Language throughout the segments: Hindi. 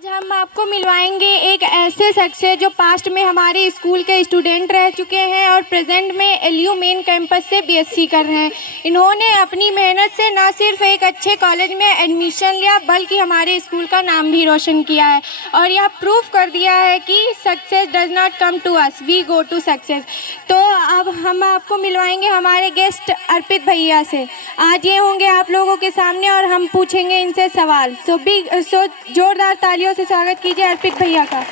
आज हम आपको मिलवाएंगे एक ऐसे शख्स से जो पास्ट में हमारे स्कूल के स्टूडेंट रह चुके हैं और प्रेजेंट में एलयू मेन कैंपस से बीएससी कर रहे हैं। इन्होंने अपनी मेहनत से ना सिर्फ एक अच्छे कॉलेज में एडमिशन लिया बल्कि हमारे स्कूल का नाम भी रोशन किया है और यह प्रूफ कर दिया है कि success does not come to us, we go to success. तो अब हम आपको मिलवाएंगे हमारे गेस्ट अर्पित भैया से। आज ये होंगे आप लोगों के सामने और हम पूछेंगे इनसे सवाल। सो जोरदार तालियों से स्वागत कीजिए अर्पित भैया का।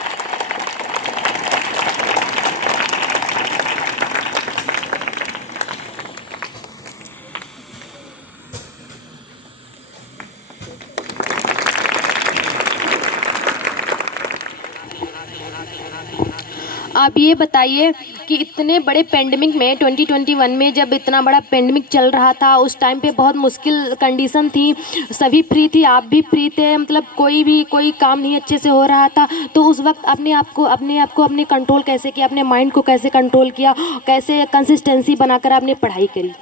आप ये बताइए कि इतने बड़े पेंडेमिक में 2021 में जब इतना बड़ा पेंडेमिक चल रहा था, उस टाइम पे बहुत मुश्किल कंडीशन थी, सभी फ्री थी, आप भी फ्री थे, मतलब कोई काम नहीं अच्छे से हो रहा था। तो उस वक्त अपने आप को अपने कंट्रोल कैसे किया, अपने माइंड को कैसे कंट्रोल किया, कैसे कंसिस्टेंसी बनाकर आपने पढ़ाई करी?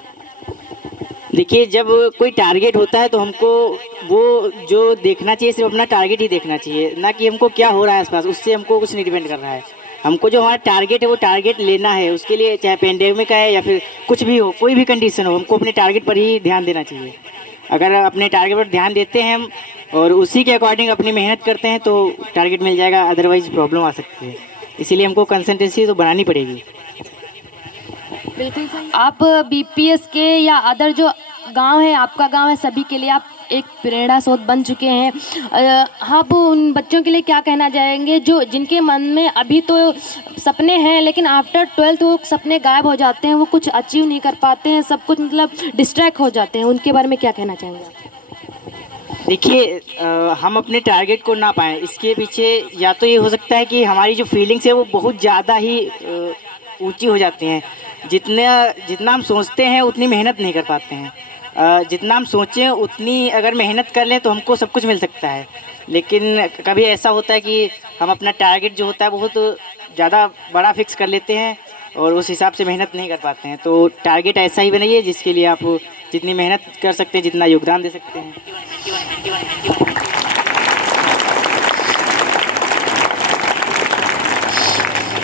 देखिए, जब कोई टारगेट होता है तो हमको वो जो देखना चाहिए सिर्फ अपना टारगेट ही देखना चाहिए, ना कि हमको क्या हो रहा है आसपास, उससे हमको कुछ नहीं डिपेंड कर रहा है। हमको जो हमारा टारगेट है वो टारगेट लेना है। उसके लिए चाहे पेंडेमिक है या फिर कुछ भी हो, कोई भी कंडीशन हो, हमको अपने टारगेट पर ही ध्यान देना चाहिए। अगर अपने टारगेट पर ध्यान देते हैं हम और उसी के अकॉर्डिंग अपनी मेहनत करते हैं तो टारगेट मिल जाएगा, अदरवाइज प्रॉब्लम आ सकती है। इसीलिए हमको कंसिस्टेंसी तो बनानी पड़ेगी। बिल्कुल सही। आप बीपीएस के या अदर जो गांव है, आपका गांव है, सभी के लिए आप एक प्रेरणा स्रोत बन चुके हैं। आप उन बच्चों के लिए क्या कहना चाहेंगे जो जिनके मन में अभी तो सपने हैं लेकिन आफ्टर 12th वो सपने गायब हो जाते हैं, वो कुछ अचीव नहीं कर पाते हैं, सब कुछ मतलब डिस्ट्रैक्ट हो जाते हैं, उनके बारे में क्या कहना चाहेंगे आप? देखिए, हम अपने टारगेट को ना पाएँ, इसके पीछे या तो ये हो सकता है कि हमारी जो फीलिंग्स है वो बहुत ज़्यादा ही ऊंची हो जाती हैं। जितना हम सोचते हैं उतनी मेहनत नहीं कर पाते हैं। जितना हम सोचें उतनी अगर मेहनत कर लें तो हमको सब कुछ मिल सकता है। लेकिन कभी ऐसा होता है कि हम अपना टारगेट जो होता है बहुत ज़्यादा बड़ा फिक्स कर लेते हैं और उस हिसाब से मेहनत नहीं कर पाते हैं। तो टारगेट ऐसा ही बनाइए जिसके लिए आप जितनी मेहनत कर सकते हैं, जितना योगदान दे सकते हैं।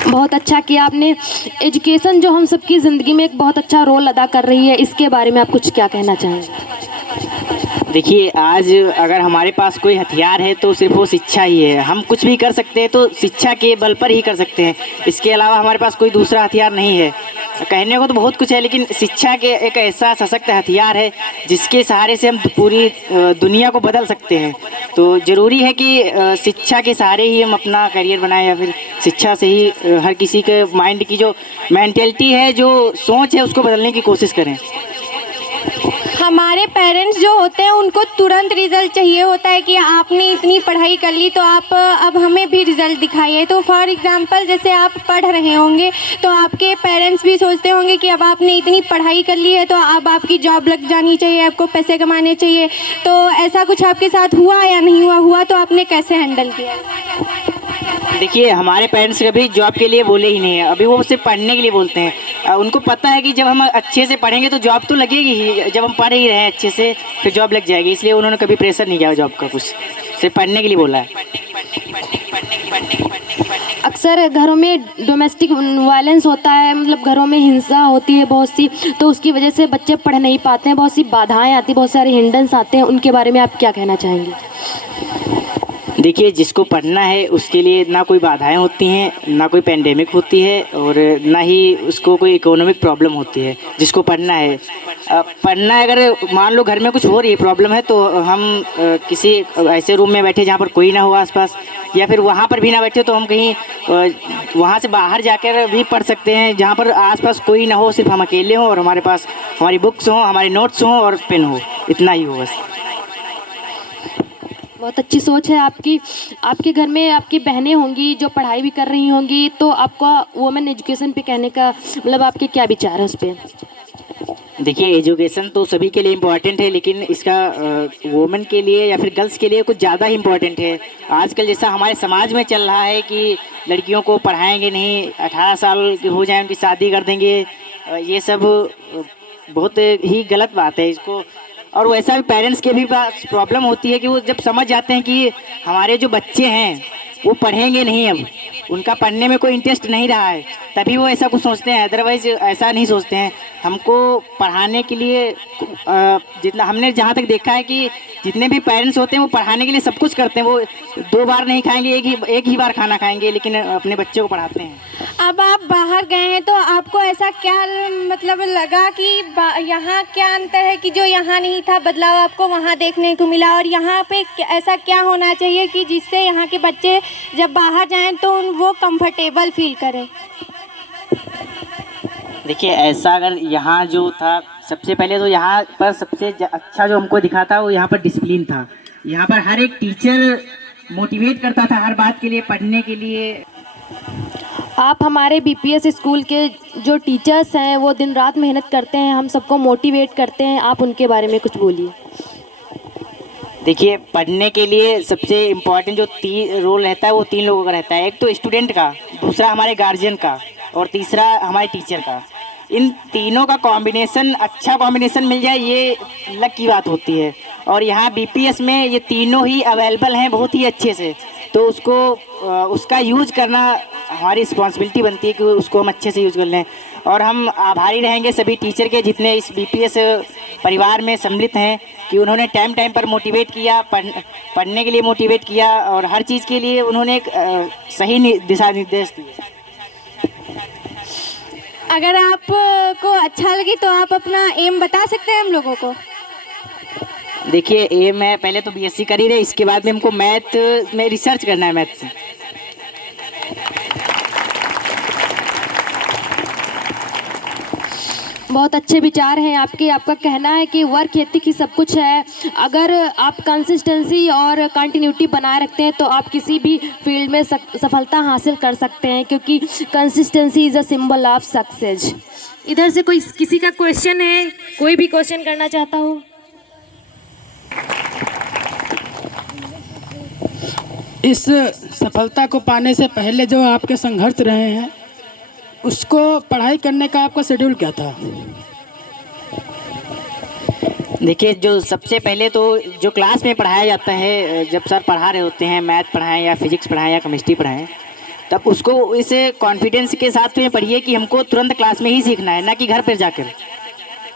बहुत अच्छा किया आपने। एजुकेशन जो हम सबकी ज़िंदगी में एक बहुत अच्छा रोल अदा कर रही है, इसके बारे में आप कुछ क्या कहना चाहेंगे? देखिए, आज अगर हमारे पास कोई हथियार है तो सिर्फ वो शिक्षा ही है। हम कुछ भी कर सकते हैं तो शिक्षा के बल पर ही कर सकते हैं, इसके अलावा हमारे पास कोई दूसरा हथियार नहीं है। कहने को तो बहुत कुछ है लेकिन शिक्षा के एक ऐसा सशक्त हथियार है जिसके सहारे से हम पूरी दुनिया को बदल सकते हैं। तो ज़रूरी है कि शिक्षा के सहारे ही हम अपना करियर बनाएं या फिर शिक्षा से ही हर किसी के माइंड की जो मेंटेलिटी है, जो सोच है, उसको बदलने की कोशिश करें। हमारे पेरेंट्स जो होते हैं उनको तुरंत रिजल्ट चाहिए होता है कि आपने इतनी पढ़ाई कर ली तो आप अब हमें भी रिजल्ट दिखाइए। तो फॉर एग्जांपल जैसे आप पढ़ रहे होंगे तो आपके पेरेंट्स भी सोचते होंगे कि अब आपने इतनी पढ़ाई कर ली है तो अब आपकी जॉब लग जानी चाहिए, आपको पैसे कमाने चाहिए। तो ऐसा कुछ आपके साथ हुआ या नहीं हुआ तो आपने कैसे हैंडल किया? देखिए, हमारे पेरेंट्स कभी जॉब के लिए बोले ही नहीं है, अभी वो सिर्फ पढ़ने के लिए बोलते हैं। उनको पता है कि जब हम अच्छे से पढ़ेंगे तो जॉब तो लगेगी ही, जब हम पढ़ ही रहे हैं अच्छे से फिर जॉब लग जाएगी। इसलिए उन्होंने कभी प्रेशर नहीं किया जॉब का, कुछ सिर्फ पढ़ने के लिए बोला है। अक्सर घरों में डोमेस्टिक वायलेंस होता है, मतलब घरों में हिंसा होती है बहुत सी, तो उसकी वजह से बच्चे पढ़ नहीं पाते हैं, बहुत सी बाधाएं आती, बहुत सारे हिंड्रेंस आते हैं, उनके बारे में आप क्या कहना चाहेंगे? देखिए, जिसको पढ़ना है उसके लिए ना कोई बाधाएं होती हैं, ना कोई पेंडेमिक होती है और ना ही उसको कोई इकोनॉमिक प्रॉब्लम होती है। जिसको पढ़ना है अगर मान लो घर में कुछ हो रही है प्रॉब्लम है तो हम किसी ऐसे रूम में बैठे जहाँ पर कोई ना हो आसपास, या फिर वहाँ पर भी ना बैठे तो हम कहीं वहाँ से बाहर जाकर भी पढ़ सकते हैं जहाँ पर आसपास कोई ना हो, सिर्फ हम अकेले हों और हमारे पास हमारी बुक्स हों, हमारे नोट्स हों और पेन हो, इतना ही हो बस। बहुत अच्छी सोच है आपकी। आपके घर में आपकी बहनें होंगी जो पढ़ाई भी कर रही होंगी, तो आपका वुमेन एजुकेशन पे कहने का मतलब आपके क्या विचार है उस पर? देखिए, एजुकेशन तो सभी के लिए इम्पोर्टेंट है लेकिन इसका वुमेन के लिए या फिर गर्ल्स के लिए कुछ ज़्यादा ही इम्पोर्टेंट है। आजकल जैसा हमारे समाज में चल रहा है कि लड़कियों को पढ़ाएंगे नहीं, 18 साल के हो जाए उनकी शादी कर देंगे, ये सब बहुत ही गलत बात है। इसको और वैसा भी पेरेंट्स के भी पास प्रॉब्लम होती है कि वो जब समझ जाते हैं कि हमारे जो बच्चे हैं वो पढ़ेंगे नहीं, अब उनका पढ़ने में कोई इंटरेस्ट नहीं रहा है, तभी वो ऐसा कुछ सोचते हैं, अदरवाइज ऐसा नहीं सोचते हैं। हमको पढ़ाने के लिए जितना हमने जहाँ तक देखा है कि जितने भी पेरेंट्स होते हैं वो पढ़ाने के लिए सब कुछ करते हैं। वो 2 बार नहीं खाएंगे, एक ही बार खाना खाएंगे, लेकिन अपने बच्चे को पढ़ाते हैं। अब आप बाहर गए हैं तो आपको ऐसा क्या मतलब लगा कि यहाँ क्या अंतर है कि जो यहाँ नहीं था बदलाव आपको वहाँ देखने को मिला, और यहाँ पे ऐसा क्या होना चाहिए कि जिससे यहाँ के बच्चे जब बाहर जाएं तो वो कंफर्टेबल फील करें? देखिए, ऐसा अगर यहाँ जो था, सबसे पहले तो यहाँ पर सबसे अच्छा जो हमको दिखा था वो यहाँ पर डिसिप्लिन था। यहाँ पर हर एक टीचर मोटिवेट करता था हर बात के लिए, पढ़ने के लिए। आप हमारे बीपीएस स्कूल के जो टीचर्स हैं वो दिन रात मेहनत करते हैं, हम सबको मोटिवेट करते हैं, आप उनके बारे में कुछ बोलिए। देखिए, पढ़ने के लिए सबसे इम्पोर्टेंट जो रोल रहता है वो 3 लोगों का रहता है। एक तो स्टूडेंट का, दूसरा हमारे गार्जियन का, और तीसरा हमारे टीचर का। इन तीनों का कॉम्बिनेशन, अच्छा कॉम्बिनेशन मिल जाए, ये लक की बात होती है। और यहाँ बीपीएस में ये तीनों ही अवेलेबल हैं बहुत ही अच्छे से, तो उसका यूज़ करना हमारी रिस्पॉन्सिबिलिटी बनती है कि उसको हम अच्छे से यूज़ कर लें। और हम आभारी रहेंगे सभी टीचर के जितने इस बीपीएस परिवार में सम्मिलित हैं कि उन्होंने टाइम टाइम पर मोटिवेट किया, पढ़ने के लिए मोटिवेट किया, और हर चीज़ के लिए उन्होंने एक सही दिशा निर्देश दिए। अगर आपको अच्छा लगे तो आप अपना एम बता सकते हैं हम लोगों को? देखिए, एम है पहले तो बीएससी कर ही रहे, इसके बाद में हमको मैथ में रिसर्च करना है, मैथ से। बहुत अच्छे विचार हैं आपके। आपका कहना है कि वर्क एथिक ही सब कुछ है। अगर आप कंसिस्टेंसी और कंटिन्यूटी बनाए रखते हैं तो आप किसी भी फील्ड में सफलता हासिल कर सकते हैं, क्योंकि consistency is a symbol of success. इधर से कोई किसी का क्वेश्चन है? कोई भी क्वेश्चन करना चाहता हो? इस सफलता को पाने से पहले जो आपके संघर्ष रहे हैं, उसको पढ़ाई करने का आपका शेड्यूल क्या था? देखिए, जो सबसे पहले तो जो क्लास में पढ़ाया जाता है, जब सर पढ़ा रहे होते हैं, मैथ पढ़ाएं या फिजिक्स पढ़ाएं या केमिस्ट्री पढ़ाएं, तब उसको इस कॉन्फिडेंस के साथ में पढ़िए कि हमको तुरंत क्लास में ही सीखना है, ना कि घर पर जाकर।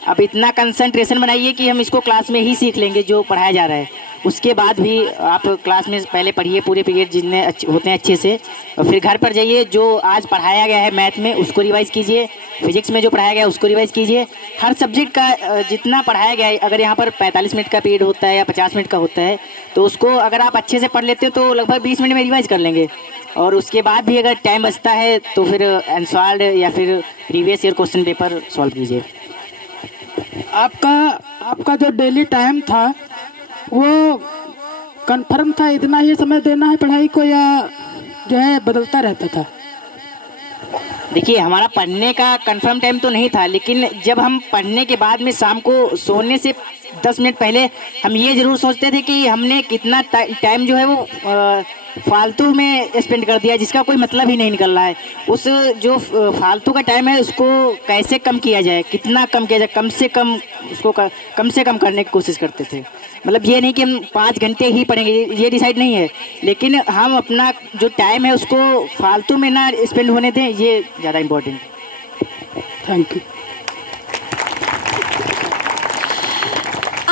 अब इतना कंसंट्रेशन बनाइए कि हम इसको क्लास में ही सीख लेंगे जो पढ़ाया जा रहा है। उसके बाद भी आप क्लास में पहले पढ़िए पूरे पीरियड जितने होते हैं अच्छे से, और फिर घर पर जाइए जो आज पढ़ाया गया है मैथ में उसको रिवाइज़ कीजिए, फिजिक्स में जो पढ़ाया गया है उसको रिवाइज़ कीजिए। हर सब्जेक्ट का जितना पढ़ाया गया है, अगर यहाँ पर 45 मिनट का पीरियड होता है या 50 मिनट का होता है, तो उसको अगर आप अच्छे से पढ़ लेते हो तो लगभग 20 मिनट में रिवाइज़ कर लेंगे। और उसके बाद भी अगर टाइम बचता है तो फिर आंसर्ड या फिर previous year question paper solve कीजिए। आपका जो डेली टाइम था वो कंफर्म था, इतना ही समय देना है पढ़ाई को, या जो है बदलता रहता था? देखिए, हमारा पढ़ने का कंफर्म टाइम तो नहीं था, लेकिन जब हम पढ़ने के बाद में शाम को सोने से 10 मिनट पहले हम ये ज़रूर सोचते थे कि हमने कितना टाइम जो है वो फालतू में स्पेंड कर दिया, जिसका कोई मतलब ही नहीं निकल रहा है। उस जो फालतू का टाइम है उसको कैसे कम किया जाए, कितना कम किया जाए, कम से कम उसको कम से कम करने की कोशिश करते थे। मतलब ये नहीं कि हम 5 घंटे ही पढ़ेंगे, ये डिसाइड नहीं है, लेकिन हम अपना जो टाइम है उसको फालतू में ना स्पेंड होने दें, ये ज़्यादा इम्पोर्टेंट है। Thank you.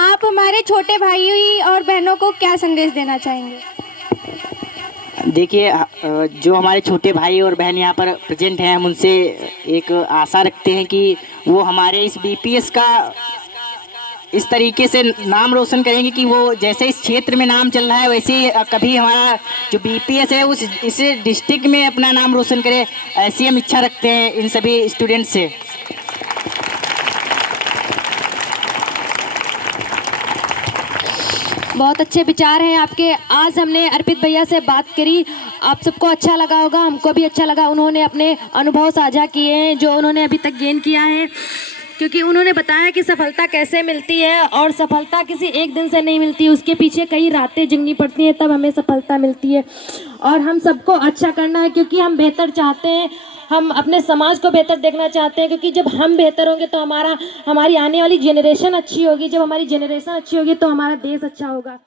आप हमारे छोटे भाई और बहनों को क्या संदेश देना चाहेंगे? देखिए, जो हमारे छोटे भाई और बहन यहाँ पर प्रेजेंट हैं, हम उनसे एक आशा रखते हैं कि वो हमारे इस बीपीएस का इस तरीके से नाम रोशन करेंगे कि वो जैसे इस क्षेत्र में नाम चल रहा है वैसे ही कभी हमारा जो बीपीएस है इस डिस्ट्रिक्ट में अपना नाम रोशन करे, ऐसी हम इच्छा रखते हैं इन सभी स्टूडेंट्स से। बहुत अच्छे विचार हैं आपके। आज हमने अर्पित भैया से बात करी, आप सबको अच्छा लगा होगा, हमको भी अच्छा लगा। उन्होंने अपने अनुभव साझा किए हैं जो उन्होंने अभी तक गेन किया है, क्योंकि उन्होंने बताया कि सफलता कैसे मिलती है, और सफलता किसी एक दिन से नहीं मिलती, उसके पीछे कई रातें जगनी पड़ती हैं, तब हमें सफलता मिलती है। और हम सबको अच्छा करना है क्योंकि हम बेहतर चाहते हैं। हम अपने समाज को बेहतर देखना चाहते हैं, क्योंकि जब हम बेहतर होंगे तो हमारी आने वाली जनरेशन अच्छी होगी, जब हमारी जनरेशन अच्छी होगी तो हमारा देश अच्छा होगा।